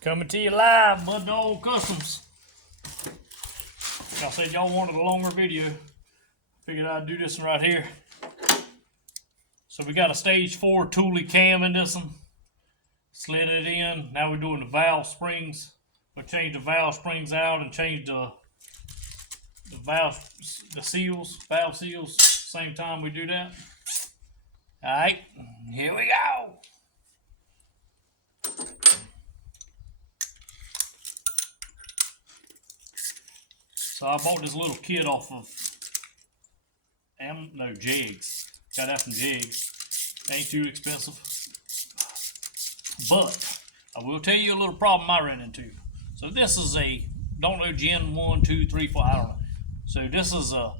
Coming to you live, Bud Dog Customs. Y'all said y'all wanted a longer video. Figured I'd do this one right here. So we got a stage 4 Toolie cam in this one. Slid it in. Now we're doing the valve springs. We'll change the valve springs out and change the valve seals. Same time we do that. Alright, here we go. So I bought this little kit off of Jigs. Got that from Jigs. Ain't too expensive. But I will tell you a little problem I ran into. So this is a, don't know, Gen 1, 2, 3, 4, I don't know. So this is a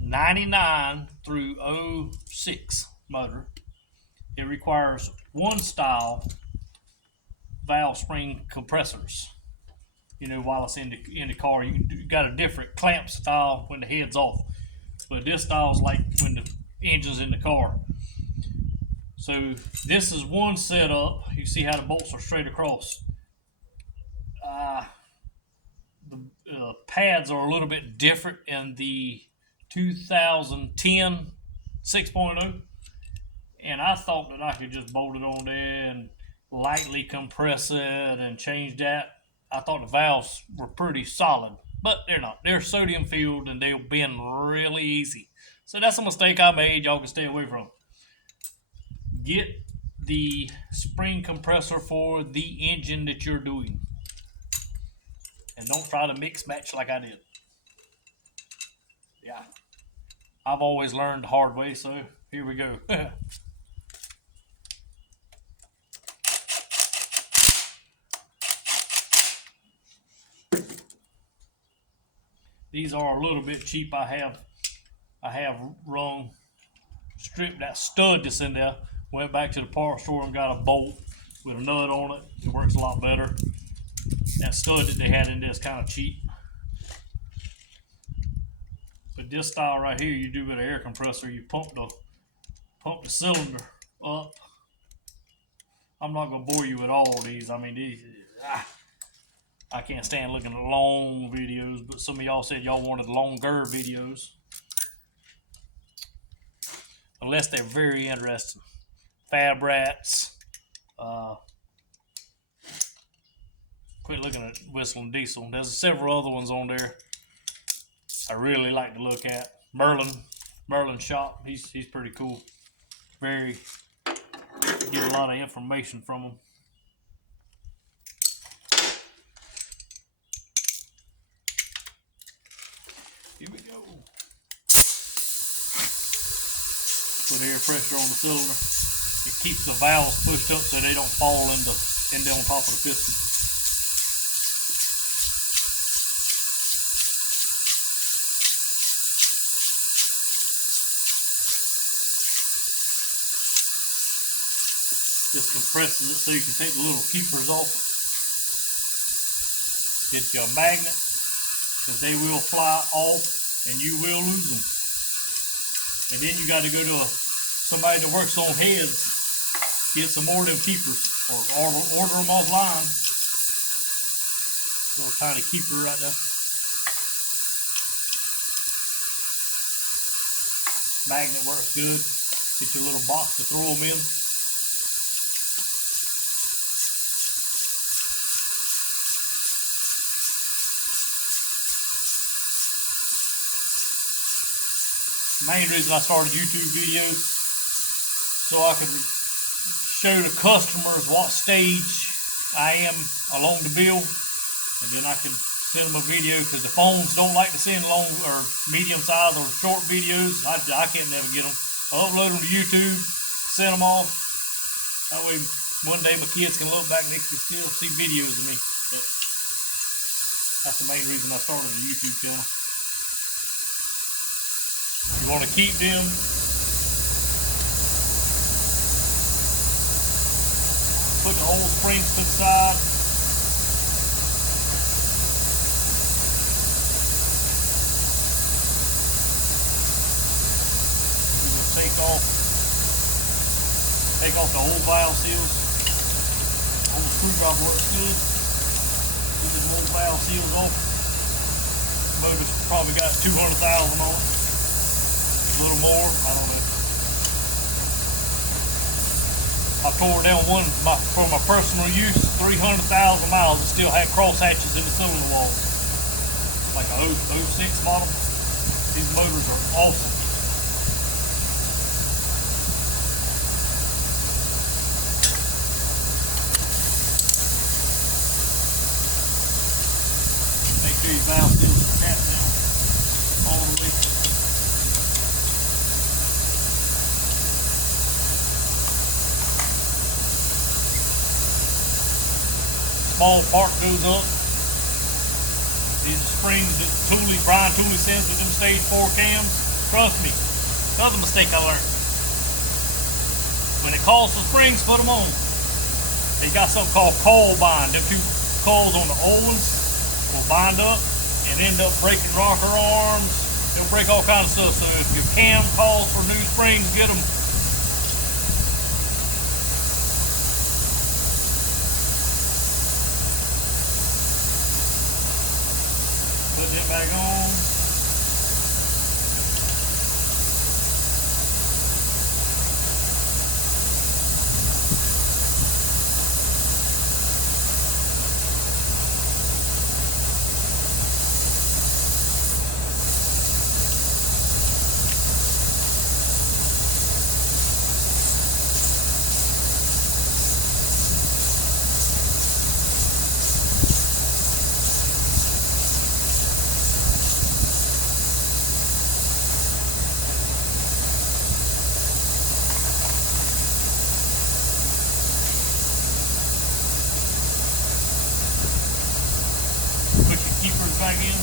99 through 06 motor. It requires one style valve spring compressors. You know, while it's in the car, you got a different clamp style when the head's off, but this style is like when the engine's in the car. So this is one setup. You see how the bolts are straight across. The pads are a little bit different in the 2010 6.0, and I thought that I could just bolt it on there and lightly compress it and change that. I thought the valves were pretty solid, but they're not. They're sodium filled and they'll bend really easy. So that's a mistake I made. Y'all can stay away from. Get the spring compressor for the engine that you're doing. And don't try to mix match like I did. Yeah. I've always learned the hard way, so here we go. These are a little bit cheap. I have stripped that stud that's in there, went back to the parts store and got a bolt with a nut on it. It works a lot better. That stud that they had in there is kind of cheap. But this style right here, you do with an air compressor. You pump the cylinder up. I'm not gonna bore you with all these. I mean, these. I can't stand looking at long videos, but some of y'all said y'all wanted longer videos. Unless they're very interesting. Fab Rats. Quit looking at Whistling Diesel. There's several other ones on there I really like to look at. Merlin Shop. He's pretty cool. Get a lot of information from him. Here we go. Put air pressure on the cylinder. It keeps the valves pushed up so they don't fall in on top of the piston. Just compresses it so you can take the little keepers off. It's your magnet, because they will fly off and you will lose them. And then you got to go to somebody that works on heads, get some more of them keepers, or order them offline. Little tiny keeper right there. Magnet works good. Get your little box to throw them in. Main reason I started YouTube videos so I could show the customers what stage I am along the build, and then I can send them a video, because the phones don't like to send long or medium size or short videos. I can't never get them. I upload them to YouTube, send them off. That way one day my kids can look back and they can still see videos of me. But that's the main reason I started a YouTube channel. You want to keep them. Put the old springs to the side. We're going to take off the old valve seals, old screwdriver works good. Get them old valve seals off. Motor's probably got 200,000 on it. A little more, I don't know. I tore down one for my personal use, 300,000 miles. It still had cross hatches in the cylinder wall. Like a 06 model. These motors are awesome. Make sure your valve seals are tapped down all the way. Small part goes up. These springs that Brian Toolie sends with them stage 4 cams. Trust me, another mistake I learned. When it calls for springs, put them on. They got something called coil bind. Them two coils on the old ones will bind up and end up breaking rocker arms. They'll break all kinds of stuff. So if your cam calls for new springs, get them. Put it back on. Put your keepers back in.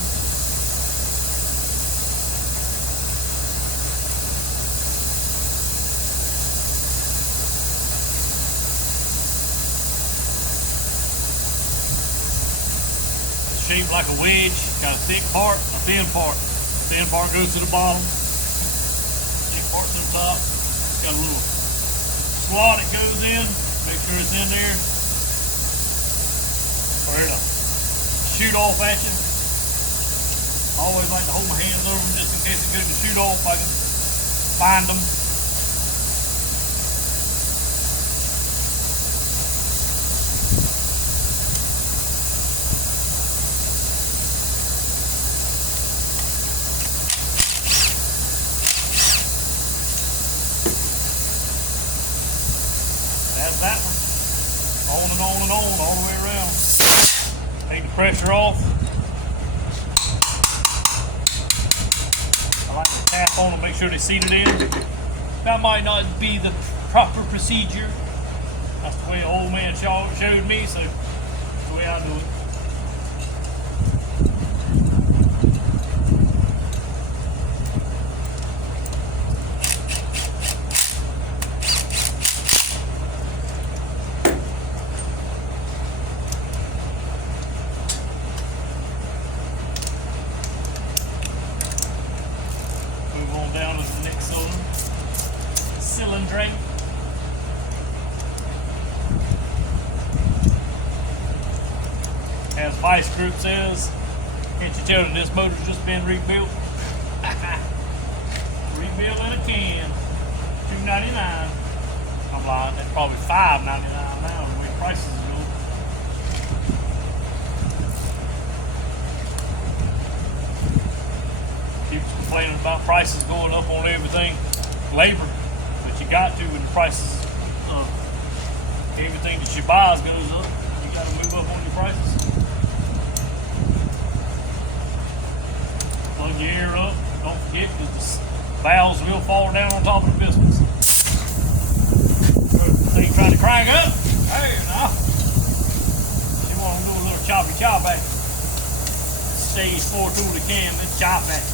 It's shaped like a wedge. Got a thick part, a thin part. The thin part goes to the bottom. Thick part to the top. It's got a little slot it goes in. Make sure it's in there. Or it'll shoot off at you. I always like to hold my hands over them just in case it goes to shoot off. I can find them. That's that one. On and on and on all the way around. Take the pressure off. I like to tap on them, make sure they seat it in. That might not be the proper procedure. That's the way the old man showed me, so that's the way I do it. Move on down to the next cylinder. As Vice Group says, can't you tell that this motor's just been rebuilt? Rebuilt in a can, $2.99. I'm lying, that's probably $5.99 now the way prices are going. Keeps complaining about prices going up on everything, labor, but you got to when the prices of everything that you buys goes up. You got to move up on your prices. Plug your air up. Don't forget, because the valves will fall down on top of the pistons. Thing trying to crank up. Hey, now. You want to do a little choppy chop action. Stage 4 Toolie cam, it's chop action.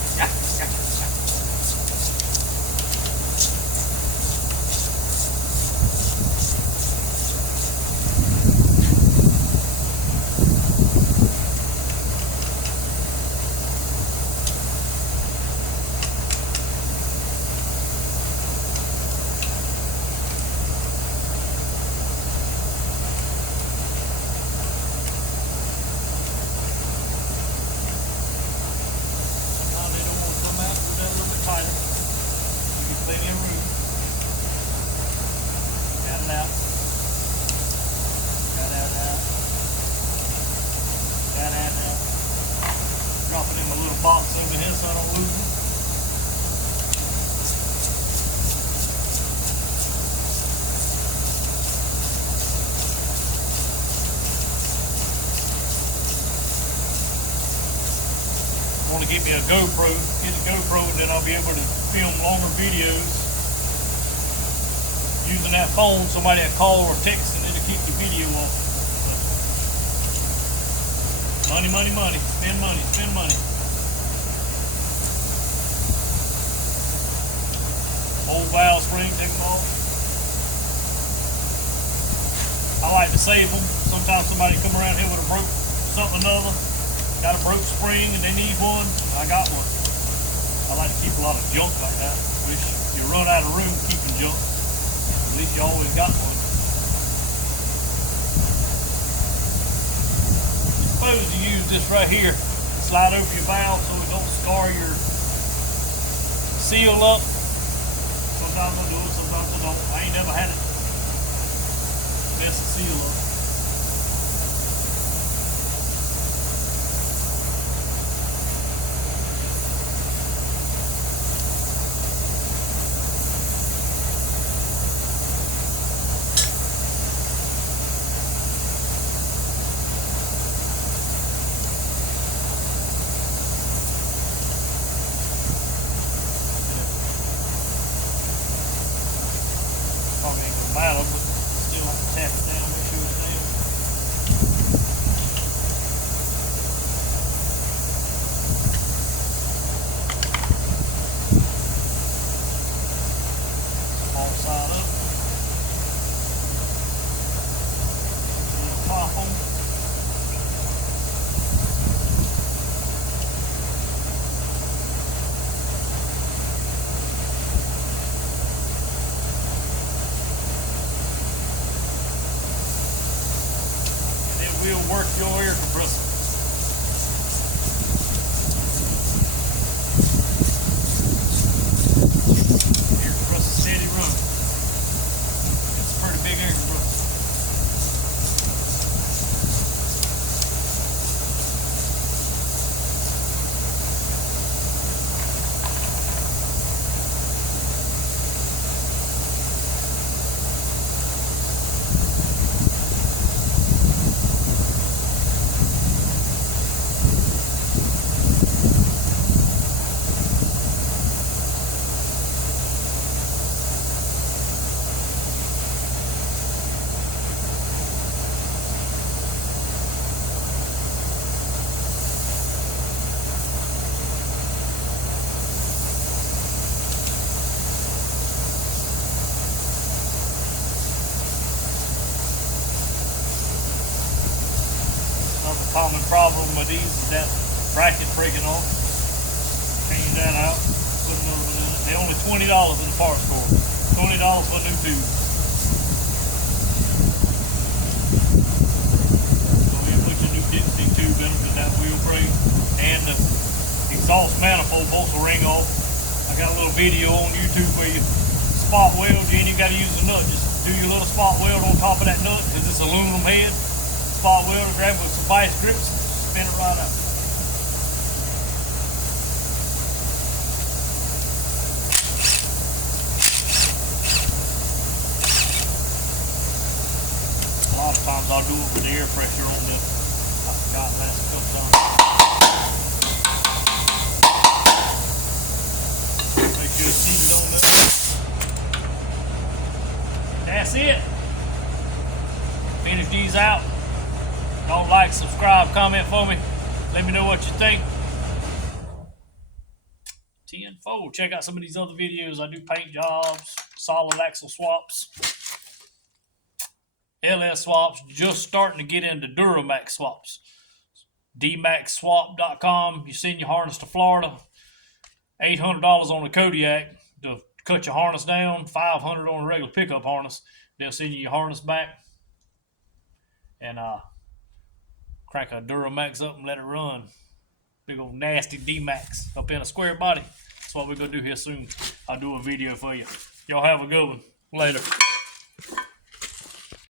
box over here so I don't lose them. I want to get me a GoPro, get a GoPro, and then I'll be able to film longer videos using that phone. Somebody will call or text and it'll keep the video off. Money, money, money, spend money, spend money. Old valve spring, take them off. I like to save them. Sometimes somebody come around here with a broke something or another. Got a broke spring and they need one, I got one. I like to keep a lot of junk like that. Wish you run out of room keeping junk. At least you always got one. You're supposed to use this right here. Slide over your valve so it don't scar your seal up. Sometimes I do it, sometimes I don't. I ain't never had it mess the seal up. Probably ain't gonna matter, but still have to tap it down, make sure it's down. All side up. Little pop on. Will work your air compressor. Air compressor steady run. It's a pretty big air compressor. Another common problem with these is that bracket breaking off. Change that out, put another one in it. They're only $20 in the parts store. $20 for a new tube. So you put your new density tube in them because that wheel break. And the exhaust manifold bolts will ring off. I got a little video on YouTube where you spot weld. You ain't even got to use the nut. Just do your little spot weld on top of that nut because it's aluminum head. Spot weld, grab it with some vice grips, spin it right out. A lot of times I'll do it with the air pressure on the, I forgot last couple times. Make sure it's seated on there. That's it. Finish these out. Don't like, subscribe, comment for me. Let me know what you think. 10-4. Check out some of these other videos. I do paint jobs, solid axle swaps, LS swaps. Just starting to get into Duramax swaps. DMAXswap.com. You send your harness to Florida. $800 on the Kodiak to cut your harness down. $500 on a regular pickup harness. They'll send you your harness back. And crank a Duramax up and let it run. Big old nasty D-Max up in a square body. That's what we're going to do here soon. I'll do a video for you. Y'all have a good one. Later.